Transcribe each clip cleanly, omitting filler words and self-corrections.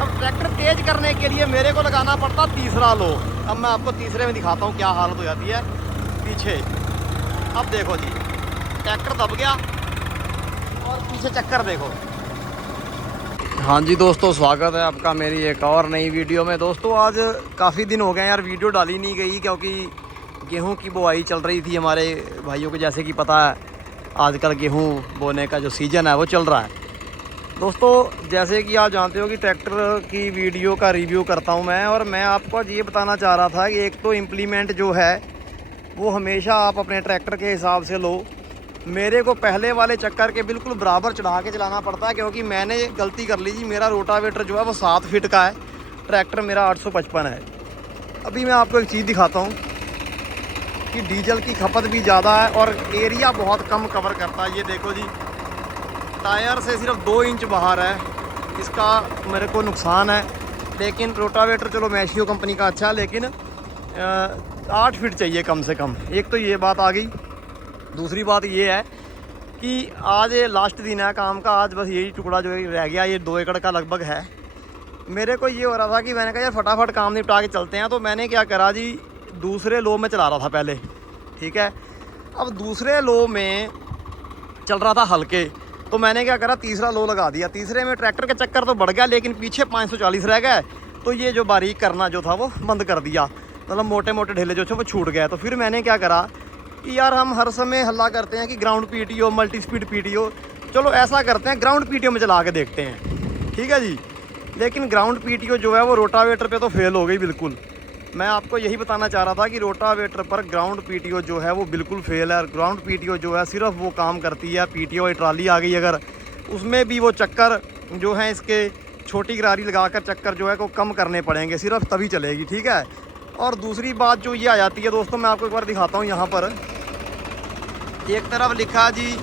अब ट्रैक्टर तेज करने के लिए मेरे को लगाना पड़ता तीसरा लो। अब मैं आपको तीसरे में दिखाता हूँ क्या हालत हो जाती है पीछे। अब देखो जी, ट्रैक्टर दब गया और पीछे चक्कर देखो। हाँ जी दोस्तों, स्वागत है आपका मेरी एक और नई वीडियो में। दोस्तों आज काफ़ी दिन हो गए यार, वीडियो डाली नहीं गई क्योंकि गेहूं की बुआई चल रही थी हमारे भाइयों को। जैसे कि पता है आजकल गेहूं बोने का जो सीज़न है वो चल रहा है। दोस्तों जैसे कि आप जानते हो कि ट्रैक्टर की वीडियो का रिव्यू करता हूं मैं, और मैं आपको आज ये बताना चाह रहा था कि एक तो इम्प्लीमेंट जो है वो हमेशा आप अपने ट्रैक्टर के हिसाब से लो। मेरे को पहले वाले चक्कर के बिल्कुल बराबर चढ़ा के चलाना पड़ता है क्योंकि मैंने गलती कर ली जी। मेरा रोटावेटर जो है वो 7 फीट का है, ट्रैक्टर मेरा 855 है। अभी मैं आपको एक चीज़ दिखाता हूँ कि डीजल की खपत भी ज़्यादा है और एरिया बहुत कम कवर करता है। ये देखो जी, टायर से सिर्फ 2 इंच बाहर है, इसका मेरे को नुकसान है। लेकिन रोटावेटर चलो मैशियो कंपनी का अच्छा है, लेकिन 8 फीट चाहिए कम से कम। एक तो ये बात आ गई। दूसरी बात ये है कि आज लास्ट दिन है काम का। आज बस यही टुकड़ा जो रह गया, ये 2 एकड़ का लगभग है। मेरे को ये हो रहा था कि मैंने कहा यार फटाफट काम निपटा के चलते हैं। तो मैंने क्या करा जी, दूसरे लो में चला रहा था पहले, ठीक है। अब दूसरे लो में चल रहा था हल्के, तो मैंने क्या करा, तीसरा लो लगा दिया। तीसरे में ट्रैक्टर का चक्कर तो बढ़ गया लेकिन पीछे 540 रह गए। तो ये जो बारीक करना जो था वो बंद कर दिया, मतलब मोटे मोटे ढेले जो थे वो छूट गए। तो फिर मैंने क्या करा कि यार हम हर समय हल्ला करते हैं कि ground PTO, multi speed PTO, चलो ऐसा करते हैं ग्राउंड पीटीओ में चला के देखते हैं, ठीक है जी। लेकिन ग्राउंड पीटीओ जो है वो रोटावेटर पे तो फेल हो गई बिल्कुल। मैं आपको यही बताना चाह रहा था कि रोटावेटर पर ग्राउंड पीटीओ जो है वो बिल्कुल फेल है। ग्राउंड पीटीओ जो है सिर्फ वो काम करती है, पीटीओ की ट्राली आ गई अगर, उसमें भी वो चक्कर जो है इसके छोटी गरारी लगाकर चक्कर जो है को कम करने पड़ेंगे, सिर्फ तभी चलेगी, ठीक है। और दूसरी बात जो ये आ जाती है दोस्तों, मैं आपको एक बार दिखाता हूँ। यहाँ पर एक तरफ लिखा जी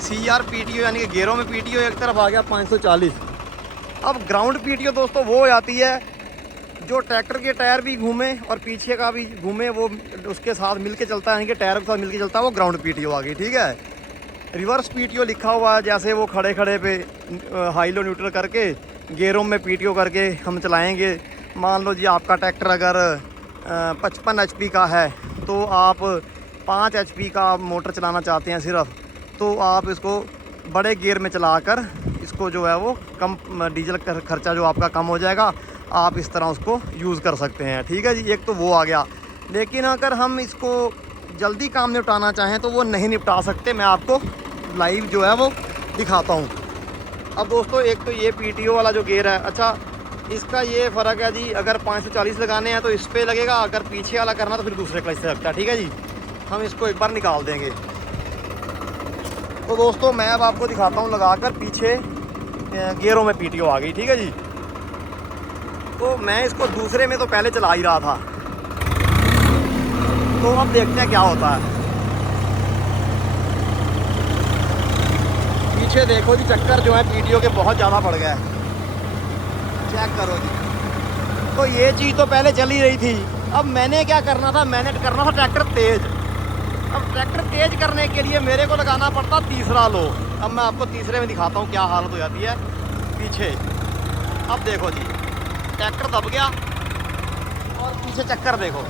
CR PTO यानी कि गेयरों में PTO, एक तरफ आ गया 540। अब ग्राउंड PTO दोस्तों वो आती है जो ट्रैक्टर के टायर भी घूमे और पीछे का भी घूमे, वो उसके साथ मिलके चलता है, यानी कि टायर के साथ मिलके चलता है, वो ग्राउंड PTO आ गई, ठीक है। रिवर्स PTO लिखा हुआ है, जैसे वो खड़े खड़े पे हाई लो न्यूट्रल करके गेयरों में PTO करके हम चलाएंगे। मान लो जी आपका ट्रैक्टर अगर 55 HP का है तो आप 5 HP का मोटर चलाना चाहते हैं सिर्फ, तो आप इसको बड़े गियर में चलाकर इसको जो है वो कम डीजल खर्चा जो आपका कम हो जाएगा, आप इस तरह उसको यूज़ कर सकते हैं, ठीक है जी। एक तो वो आ गया। लेकिन अगर हम इसको जल्दी काम निपटाना चाहें तो वो नहीं निपटा सकते। मैं आपको लाइव जो है वो दिखाता हूँ। अब दोस्तों एक तो ये PTO वाला जो गियर है, अच्छा इसका ये फ़र्क है जी, अगर 540 लगाने हैं तो इस पर लगेगा, अगर पीछे वाला करना तो फिर दूसरे क्लच से लगता है, ठीक है जी। हम इसको एक बार निकाल देंगे। तो दोस्तों मैं अब आपको दिखाता हूँ लगाकर, पीछे गियरों में PTO आ गई, ठीक है जी। तो मैं इसको दूसरे में तो पहले चला ही रहा था, तो अब देखते हैं क्या होता है। पीछे देखो जी, चक्कर जो है PTO के बहुत ज़्यादा बढ़ गया है, चेक करो जी। तो ये चीज़ तो पहले चल ही रही थी। अब मैंने क्या करना था, मैंने करना था ट्रैक्टर तेज़। अब ट्रैक्टर तेज़ करने के लिए मेरे को लगाना पड़ता तीसरा लो। अब मैं आपको तीसरे में दिखाता हूँ क्या हालत हो जाती है पीछे। अब देखो जी, ट्रैक्टर दब गया और पीछे चक्कर देखो।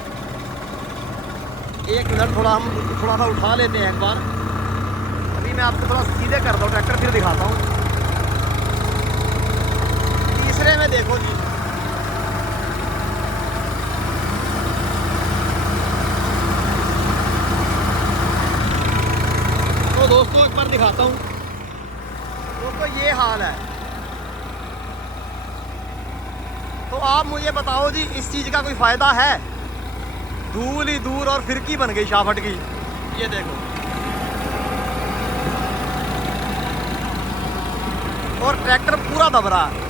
एक मिनट, थोड़ा सा उठा लेते हैं एक बार। अभी मैं आपको थोड़ा सीधे करता हूँ ट्रैक्टर, फिर दिखाता हूँ। तीसरे में देखो जी, तो दोस्तों एक बार दिखाता हूँ। दोस्तों ये हाल है। तो आप मुझे बताओ जी, इस चीज़ का कोई फ़ायदा है? धूल ही दूर और फिरकी बन गई शाफट की। ये देखो, और ट्रैक्टर पूरा दब रहा है।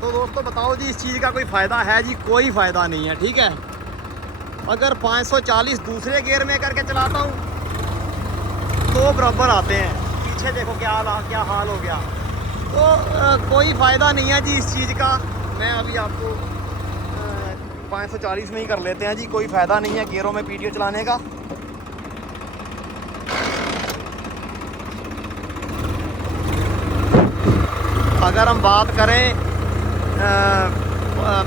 तो दोस्तों बताओ जी, इस चीज़ का कोई फ़ायदा है जी? कोई फ़ायदा नहीं है, ठीक है। अगर 540 दूसरे गियर में करके चलाता हूँ तो बराबर आते हैं। पीछे देखो क्या हाल हो गया। तो कोई फ़ायदा नहीं है जी इस चीज़ का। मैं अभी आपको 540 में ही कर लेते हैं जी, कोई फ़ायदा नहीं है गियरों में पीटीओ चलाने का। अगर हम बात करें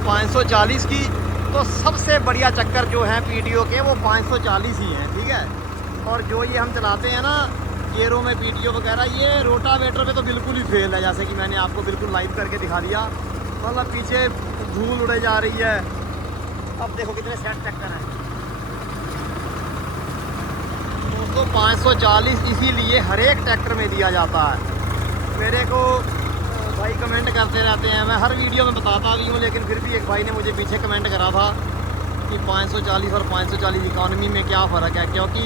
540 की, तो सबसे बढ़िया चक्कर जो है पीटीओ के वो 540 ही हैं, ठीक है। और जो ये हम चलाते हैं ना गियरों में पीटीओ वगैरह, ये रोटावेटर पे तो बिल्कुल ही फेल है, जैसे कि मैंने आपको बिल्कुल लाइव करके दिखा दिया। मतलब पीछे धूल उड़े जा रही है। अब देखो कितने सेट चक्कर हैं दोस्तों। 540 इसीलिए हर एक ट्रैक्टर में दिया जाता है। मेरे को भाई कमेंट करते रहते हैं, मैं हर वीडियो में बताता भी हूँ, लेकिन फिर भी एक भाई ने मुझे पीछे कमेंट करा था कि 540 और 540 इकॉनमी में क्या फ़र्क है। क्योंकि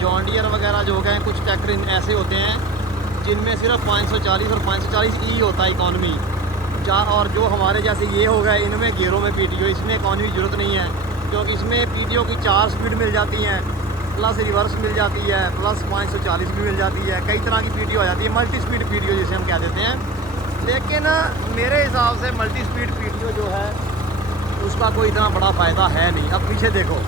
जॉन डियर वगैरह जो हो गए, कुछ ट्रैक्टर ऐसे होते हैं जिनमें सिर्फ 540 और 540 होता है इकॉनमी। और जो हमारे जैसे ये हो गए, इनमें गियरों में पीटीओ, इसमें इकॉनमी की ज़रूरत नहीं है, क्योंकि इसमें पीटीओ की 4 स्पीड मिल जाती हैं, प्लस रिवर्स मिल जाती है, प्लस 540 भी मिल जाती है, कई तरह की पीटीओ आ जाती है, मल्टी स्पीड पीटीओ जिसे हम कह देते हैं। लेकिन मेरे हिसाब से मल्टी स्पीड पीटीओ जो है उसका कोई इतना बड़ा फ़ायदा है नहीं। अब पीछे देखो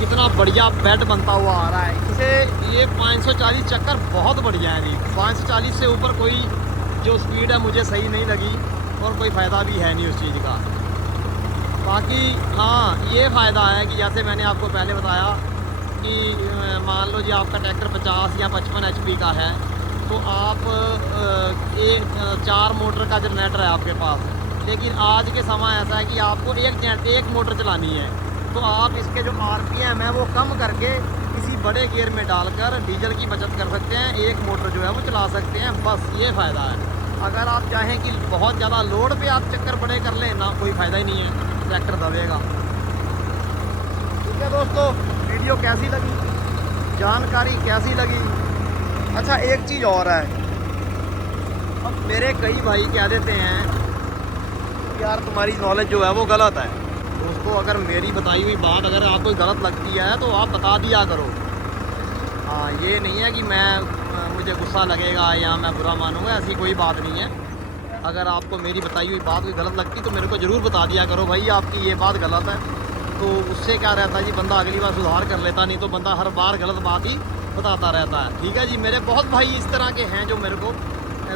कितना बढ़िया बेड बनता हुआ आ रहा है इसे। ये 540 चक्कर बहुत बढ़िया है जी। 540 से ऊपर कोई जो स्पीड है मुझे सही नहीं लगी, और कोई फ़ायदा भी है नहीं उस चीज़ का। बाकी हाँ ये फ़ायदा है कि जैसे मैंने आपको पहले बताया कि मान लो जी आपका ट्रैक्टर 50 या 55 HP का है, तो आप 4 मोटर का जनरेटर है आपके पास, लेकिन आज के समय ऐसा है कि आपको एक मोटर चलानी है, तो आप इसके जो RPM है वो कम करके किसी बड़े गियर में डालकर डीजल की बचत कर सकते हैं, एक मोटर जो है वो चला सकते हैं, बस ये फ़ायदा है। अगर आप चाहें कि बहुत ज़्यादा लोड पे आप चक्कर बड़े कर लें ना, कोई फ़ायदा ही नहीं है, ट्रैक्टर दबेगा। ठीक है दोस्तों, वीडियो कैसी लगी, जानकारी कैसी लगी? अच्छा एक चीज़ और है, अब मेरे कई भाई कह देते हैं यार तुम्हारी नॉलेज जो है वो गलत है। दोस्तों अगर मेरी बताई हुई बात अगर आपको गलत लगती है तो आप बता दिया करो। हाँ ये नहीं है कि मुझे गुस्सा लगेगा या मैं बुरा मानूंगा, ऐसी कोई बात नहीं है। अगर आपको मेरी बताई हुई बात कोई गलत लगती तो मेरे को ज़रूर बता दिया करो भाई आपकी ये बात गलत है, तो उससे क्या रहता है जी, बंदा अगली बार सुधार कर लेता, नहीं तो बंदा हर बार गलत बात ही बताता रहता है। ठीक है जी, मेरे बहुत भाई इस तरह के हैं जो मेरे को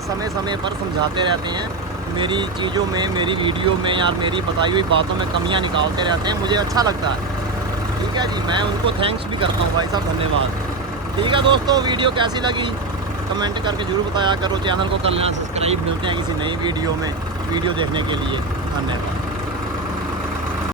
समय समय पर समझाते रहते हैं, मेरी चीज़ों में, मेरी वीडियो में या मेरी बताई हुई बातों में कमियां निकालते रहते हैं, मुझे अच्छा लगता है। ठीक है जी, मैं उनको थैंक्स भी करता हूँ भाई साहब, धन्यवाद। ठीक है दोस्तों, वीडियो कैसी लगी कमेंट करके ज़रूर बताया करो, चैनल को कर लेना सब्सक्राइब। मिलते हैं किसी नई वीडियो में, वीडियो देखने के लिए धन्यवाद।